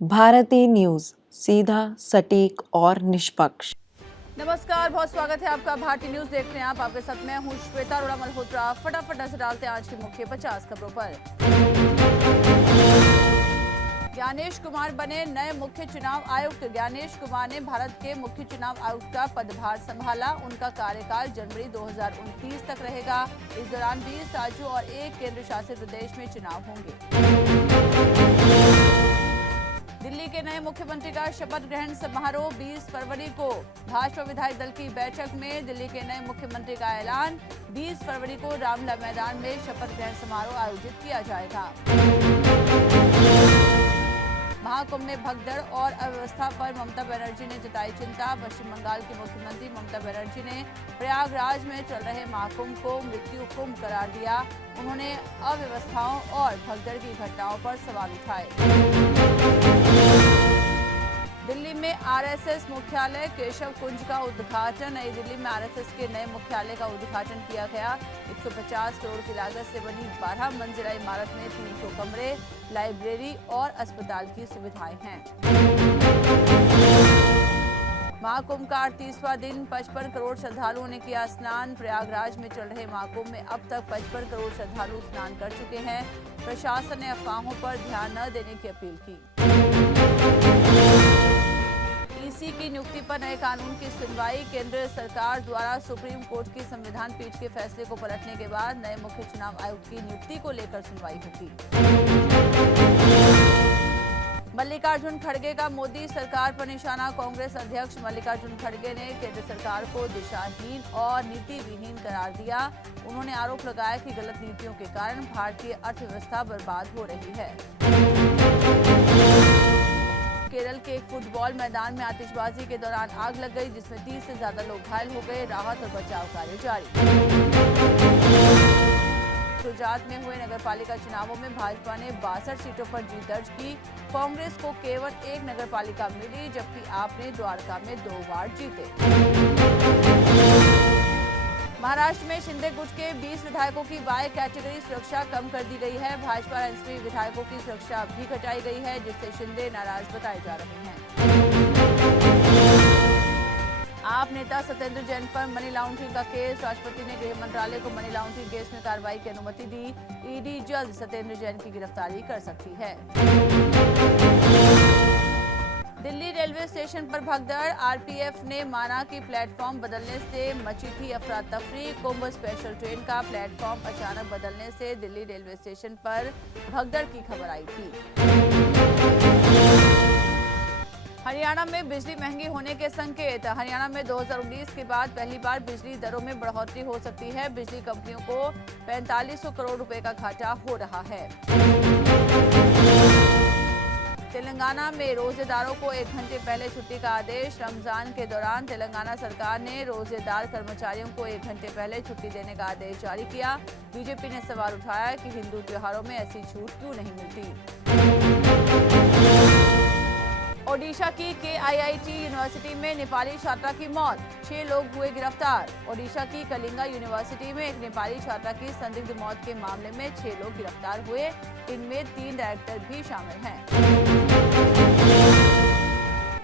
Bharti news, सीधा, सटीक और निष्पक्ष। नमस्कार, बहुत स्वागत है आपका भारती न्यूज देख रहे हैं आप। आपके साथ मैं हूं श्वेता अरोड़ा मल्होत्रा। फटाफट नजर डालते हैं आज की मुख्य 50 खबरों पर। ज्ञानेश कुमार बने नए मुख्य चुनाव आयुक्त। ज्ञानेश कुमार ने भारत के मुख्य चुनाव आयुक्त का पदभार संभाला। उनका कार्यकाल जनवरी 2029 तक रहेगा। इस दौरान 20 राज्यों और 1 केंद्र शासित प्रदेश में चुनाव होंगे। दिल्ली के नए मुख्यमंत्री का शपथ ग्रहण समारोह 20 फरवरी को। भाजपा विधायक दल की बैठक में दिल्ली के नए मुख्यमंत्री का ऐलान। 20 फरवरी को रामलीला मैदान में शपथ ग्रहण समारोह आयोजित किया जाएगा। महाकुंभ में भगदड़ और अव्यवस्था पर ममता बनर्जी ने जताई चिंता। पश्चिम बंगाल की मुख्यमंत्री ममता बनर्जी ने प्रयागराज में चल रहे महाकुंभ को मृत्यु कुंभ करार दिया। उन्होंने अव्यवस्थाओं और भगदड़ की घटनाओं पर सवाल उठाए। दिल्ली में आरएसएस मुख्यालय केशव कुंज का उद्घाटन। नई दिल्ली में आरएसएस के नए मुख्यालय का उद्घाटन किया गया। 150 करोड़ की लागत से बनी 12 मंजिला इमारत में 300 कमरे, लाइब्रेरी और अस्पताल की सुविधाएं हैं। महाकुंभ का 38वां दिन 55 करोड़ श्रद्धालुओं ने किया स्नान। प्रयागराज में चल रहे महाकुंभ में अब तक 55 करोड़ श्रद्धालु स्नान कर चुके हैं। प्रशासन ने अफवाहों पर ध्यान न देने की अपील की। ईसी की नियुक्ति पर नए कानून की सुनवाई। केंद्र सरकार द्वारा सुप्रीम कोर्ट की संविधान पीठ के फैसले को पलटने के बाद नए मुख्य चुनाव आयुक्त की नियुक्ति को लेकर सुनवाई होगी। मल्लिकार्जुन खड़गे का मोदी सरकार पर निशाना। कांग्रेस अध्यक्ष मल्लिकार्जुन खड़गे ने केंद्र सरकार को दिशाहीन और नीति विहीन करार दिया। उन्होंने आरोप लगाया कि गलत नीतियों के कारण भारतीय अर्थव्यवस्था बर्बाद हो रही है। केरल के एक फुटबॉल मैदान में आतिशबाजी के दौरान आग लग गई, जिसमें 30 से ज्यादा लोग घायल हो गए। राहत और बचाव कार्य जारी। गुजरात में हुए नगरपालिका चुनावों में भाजपा ने 62 सीटों पर जीत दर्ज की। कांग्रेस को केवल 1 नगरपालिका मिली, जबकि आप ने द्वारका में 2 वार्ड जीते। महाराष्ट्र में शिंदे गुट के 20 विधायकों की वाई कैटेगरी सुरक्षा कम कर दी गई है। भाजपा और एनसीपी विधायकों की सुरक्षा भी घटाई गई है, जिससे शिंदे नाराज बताए जा रहे हैं। आप नेता सत्येंद्र जैन पर मनी लॉन्ड्रिंग का केस। राष्ट्रपति ने गृह मंत्रालय को मनी लॉन्ड्रिंग केस में कार्रवाई की अनुमति दी। ईडी जल्द सत्येंद्र जैन की गिरफ्तारी कर सकती है। दिल्ली रेलवे स्टेशन पर भगदड़। आरपीएफ ने माना कि प्लेटफॉर्म बदलने से मची थी अफरा तफरी। कुंभ स्पेशल ट्रेन का प्लेटफॉर्म अचानक बदलने से दिल्ली रेलवे स्टेशन पर भगदड़ की खबर आई थी। हरियाणा में बिजली महंगी होने के संकेत। हरियाणा में 2019 के बाद पहली बार बिजली दरों में बढ़ोतरी हो सकती है। बिजली कंपनियों को 4500 करोड़ रुपए का घाटा हो रहा है। तेलंगाना में रोजेदारों को 1 घंटे पहले छुट्टी का आदेश। रमजान के दौरान तेलंगाना सरकार ने रोजेदार कर्मचारियों को 1 घंटे पहले छुट्टी देने का आदेश जारी किया। बीजेपी ने सवाल उठाया कि हिंदू त्योहारों में ऐसी छूट क्यों नहीं मिलती। ओडिशा की केआईआईटी यूनिवर्सिटी में नेपाली छात्रा की मौत, 6 लोग हुए गिरफ्तार। ओडिशा की कलिंगा यूनिवर्सिटी में एक नेपाली छात्रा की संदिग्ध मौत के मामले में 6 लोग गिरफ्तार हुए। इनमें 3 डायरेक्टर भी शामिल हैं।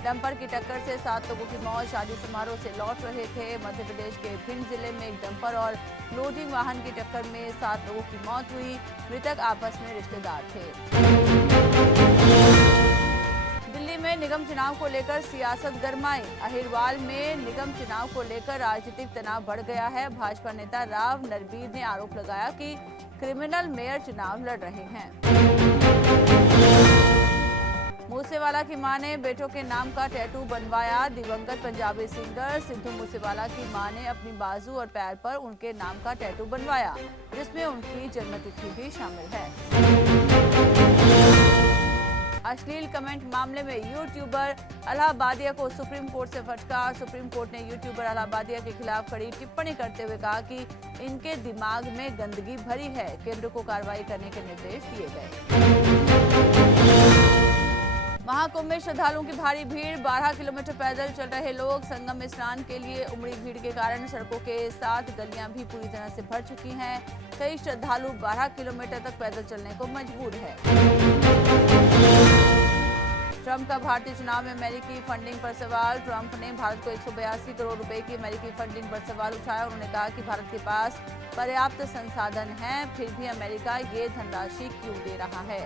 डंपर की टक्कर से 7 लोगों की मौत। शादी समारोह से लौट रहे थे। मध्य प्रदेश के भिंड जिले में एक डंपर और लोडिंग वाहन की टक्कर में 7 लोगों की मौत हुई। मृतक आपस में रिश्तेदार थे। दिल्ली में निगम चुनाव को लेकर सियासत गरमाई। अहिरवाल में निगम चुनाव को लेकर राजनीतिक तनाव बढ़ गया है। भाजपा नेता राव नरबीर ने आरोप लगाया कि क्रिमिनल मेयर चुनाव लड़ रहे हैं। मूसेवाला की मां ने बेटों के नाम का टैटू बनवाया। दिवंगत पंजाबी सिंगर सिद्धू मूसेवाला की मां ने अपनी बाजू और पैर पर उनके नाम का टैटू बनवाया, जिसमें उनकी जन्मतिथि भी शामिल है। अश्लील कमेंट मामले में यूट्यूबर अलाहाबादिया को सुप्रीम कोर्ट से फटकार। सुप्रीम कोर्ट ने यूट्यूबर अलाहाबादिया के खिलाफ कड़ी टिप्पणी करते हुए कहा कि इनके दिमाग में गंदगी भरी है। केंद्र को कार्रवाई करने के निर्देश दिए गए। महाकुंभ में श्रद्धालुओं की भारी भीड़। 12 किलोमीटर पैदल चल रहे लोग संगम में स्नान के लिए उमड़ी भीड़ के कारण सड़कों के साथ गलियां भी पूरी तरह से भर चुकी हैं। कई श्रद्धालु 12 किलोमीटर तक पैदल चलने को मजबूर है। ट्रंप का भारतीय चुनाव में अमेरिकी फंडिंग पर सवाल। ट्रंप ने भारत को 182 करोड़ रुपए की अमेरिकी फंडिंग पर सवाल उठाया। उन्होंने कहा कि भारत के पास पर्याप्त संसाधन हैं, फिर भी अमेरिका ये धनराशि क्यों दे रहा है।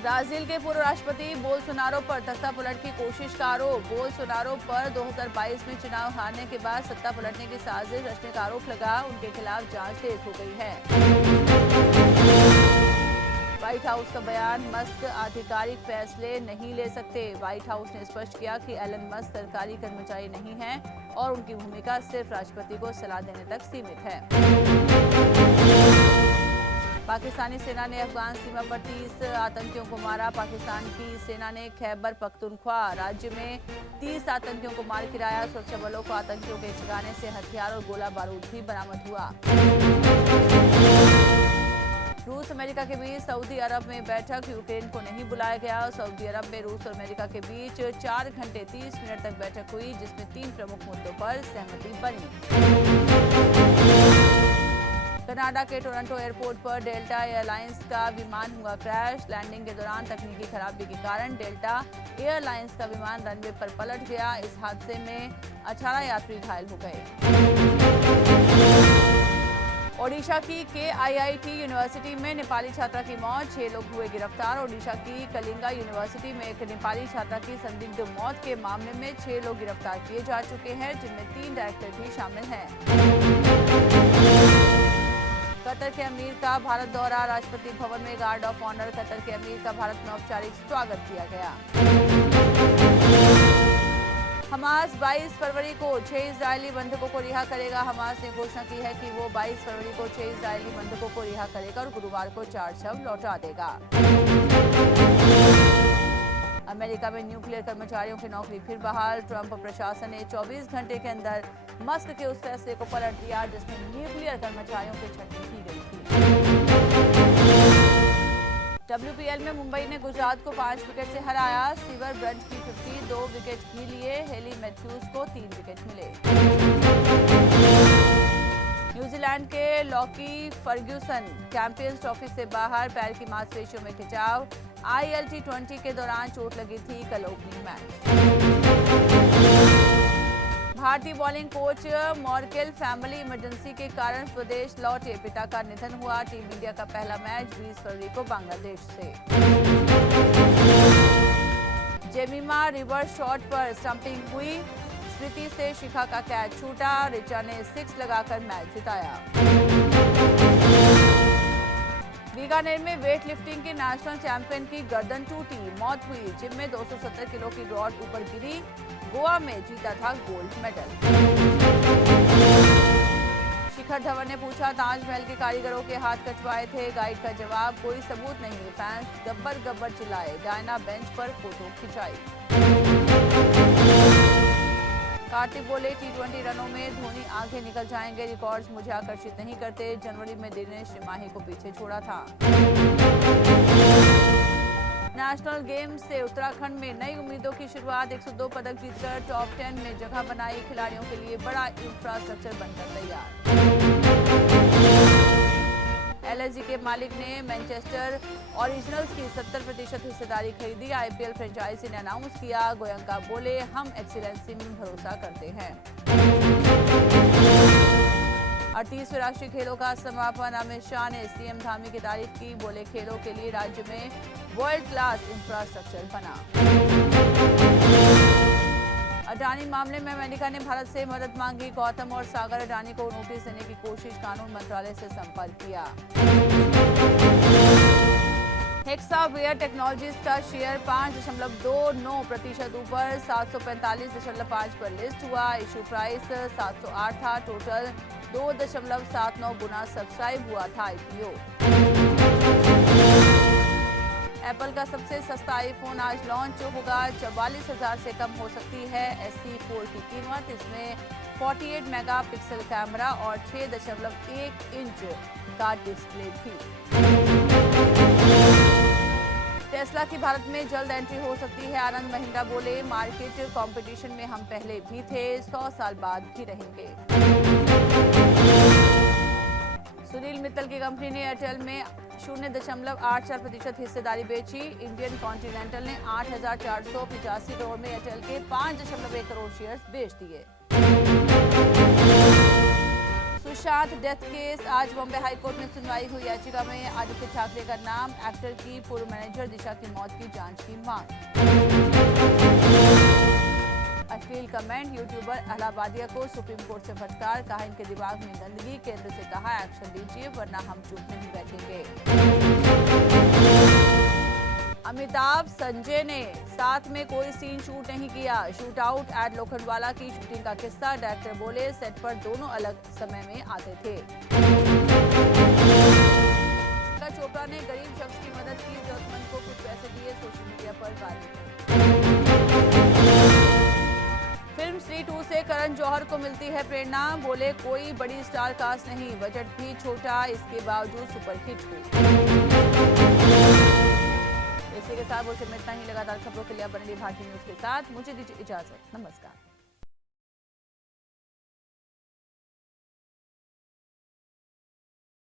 ब्राजील के पूर्व राष्ट्रपति बोल्सोनारो पर तख्ता पलट की कोशिश का आरोप। बोल्सोनारो पर 2022 में चुनाव हारने के बाद सत्ता पलटने की साजिश रचने का आरोप लगा। उनके खिलाफ जांच तेज हो गई है। व्हाइट हाउस का बयान, मस्क आधिकारिक फैसले नहीं ले सकते। व्हाइट हाउस ने स्पष्ट किया कि एलन मस्क सरकारी कर्मचारी नहीं हैं और उनकी भूमिका सिर्फ राष्ट्रपति को सलाह देने तक सीमित है। पाकिस्तानी सेना ने अफगान सीमा पर 30 आतंकियों को मारा। पाकिस्तान की सेना ने खैबर पख्तूनख्वा राज्य में 30 आतंकियों को मार गिराया। सुरक्षा बलों को आतंकियों के ठिकाने से हथियार और गोला बारूद भी बरामद हुआ। रूस अमेरिका के बीच सऊदी अरब में बैठक, यूक्रेन को नहीं बुलाया गया। सऊदी अरब में रूस और अमेरिका के बीच 4 घंटे 30 मिनट तक बैठक हुई, जिसमें 3 प्रमुख मुद्दों पर सहमति बनी। कनाडा के टोरंटो एयरपोर्ट पर डेल्टा एयरलाइंस का विमान हुआ क्रैश। लैंडिंग के दौरान तकनीकी खराबी के कारण डेल्टा एयरलाइंस का विमान रनवे पर पलट गया। इस हादसे में 18 यात्री घायल हो गए। ओडिशा की KIIT यूनिवर्सिटी में नेपाली छात्रा की मौत, 6 लोग हुए गिरफ्तार। ओडिशा की कलिंगा यूनिवर्सिटी में एक नेपाली छात्रा की संदिग्ध मौत के मामले में 6 लोग गिरफ्तार किए जा चुके हैं, जिनमें 3 डायरेक्टर भी शामिल हैं। कतर के अमीर का भारत दौरा, राष्ट्रपति भवन में गार्ड ऑफ ऑनर। कतर के अमीर का भारत में औपचारिक स्वागत किया गया। हमास 22 फरवरी को 6 इजरायली बंधकों को रिहा करेगा। हमास ने घोषणा की है कि वो 22 फरवरी को 6 इजरायली बंधकों को रिहा करेगा और गुरुवार को 4 शव लौटा देगा। अमेरिका में न्यूक्लियर कर्मचारियों की नौकरी फिर बहाल। ट्रंप प्रशासन ने 24 घंटे के अंदर मस्क के उस फैसले को पलट दिया, जिसमें न्यूक्लियर कर्मचारियों की छटनी की गई थी। WPL में मुंबई ने गुजरात को 5 विकेट से हराया। स्टीवर ब्रंट की 52 विकेट भी लिए। हेली मैथ्यूज को 3 विकेट मिले। न्यूजीलैंड के लॉकी फर्ग्यूसन चैंपियंस ट्रॉफी से बाहर, पैर की मांसपेशियों में खिंचाव। ILT20 के दौरान चोट लगी थी। कल ओपनिंग मैच। भारतीय bowling coach Morkel family emergency के कारण स्वदेश लौटे। पिता का निधन हुआ। टीम इंडिया का पहला मैच 20 फरवरी को बांग्लादेश से। जेमिमा रिवर्स शॉट पर स्टंपिंग हुई। स्मृति से शिखा का कैच छूटा। रिचा ने 6 लगाकर मैच जिताया। बीकानेर में वेट लिफ्टिंग के नेशनल चैंपियन की गर्दन टूटी, मौत हुई। जिम में 270 किलो की रॉड ऊपर गिरी। गोवा में जीता था गोल्ड मेडल। शिखर धवन ने पूछा, ताजमहल के कारीगरों के हाथ कटवाए थे। गाइड का जवाब, कोई सबूत नहीं। फैंस गब्बर गब्बर चिल्लाए। डायना बेंच पर फोटो खिंचाई। कार्तिक बोले, T20 रनों में धोनी आगे निकल जाएंगे। रिकॉर्ड्स मुझे आकर्षित नहीं करते। जनवरी में दिनेश तिमाही को पीछे छोड़ा था। नेशनल गेम्स से उत्तराखंड में नई उम्मीदों की शुरुआत। 102 पदक जीतकर टॉप 10 में जगह बनाई। खिलाड़ियों के लिए बड़ा इंफ्रास्ट्रक्चर बनकर तैयार। LSG के मालिक ने मैनचेस्टर ओरिजिनल्स की 70% हिस्सेदारी खरीदी। IPL फ्रेंचाइजी ने अनाउंस किया। गोयंका बोले, हम एक्सीलेंसी में भरोसा करते हैं। 38वें राष्ट्रीय खेलों का समापन। अमित शाह ने CM धामी की तारीफ की। बोले, खेलों के लिए राज्य में वर्ल्ड क्लास इंफ्रास्ट्रक्चर बना। अडानी मामले में अमेरिका ने भारत से मदद मांगी। गौतम और सागर अडानी को नोटिस देने की कोशिश, कानून मंत्रालय से संपर्क किया। हेक्सावेयर टेक्नोलॉजीज का शेयर 5.29% ऊपर 745.5 पर लिस्ट हुआ। इशू प्राइस 708 था। टोटल 2.79 गुना सब्सक्राइब हुआ था IPO। एप्पल का सबसे सस्ता आईफोन आज लॉन्च होगा। 44,000 से कम हो सकती है SE4 की कीमत। इसमें 48 मेगापिक्सल कैमरा और 6.1 इंच का डिस्प्ले भी। टेस्ला की भारत में जल्द एंट्री हो सकती है। आनंद महिंद्रा बोले, मार्केट कंपटीशन में हम पहले भी थे, 100 साल बाद भी रहेंगे। सुनील मित्तल की कंपनी ने एयरटेल में 0.84% हिस्सेदारी बेची। इंडियन कॉन्टिनेंटल ने 8,485 करोड़ में एयरटेल के 5.1 करोड़ शेयर्स बेच दिए। सुशांत डेथ केस, आज बॉम्बे हाईकोर्ट में सुनवाई हुई। याचिका में आदित्य ठाकरे का नाम, एक्टर की पूर्व मैनेजर दिशा की मौत की जांच की मांग। अश्लील कमेंट, यूट्यूबर अहलाबादिया को सुप्रीम कोर्ट से फटकार, कहा इनके दिमाग में गंदगी, केंद्र से कहा एक्शन लीजिए वरना हम चुप नहीं बैठेंगे। अमिताभ संजय ने साथ में कोई सीन शूट नहीं किया। शूट आउट एट लोखंडवाला की शूटिंग का किस्सा, डायरेक्टर बोले सेट पर दोनों अलग समय में आते थे। चोपड़ा ने गरीब शख्स की मदद की, जरूरतमंद को कुछ पैसे दिए, सोशल मीडिया पर वायरल। फिल्म स्त्री 2 से करण जौहर को मिलती है प्रेरणा, बोले कोई बड़ी स्टार कास्ट नहीं, बजट भी छोटा, इसके बावजूद सुपरहिट हुई। इसी के साथ बुलेटिन में इतना ही। लगातार खबरों के लिए बने रहिए भारतीय न्यूज के साथ। मुझे दीजिए इजाजत, नमस्कार।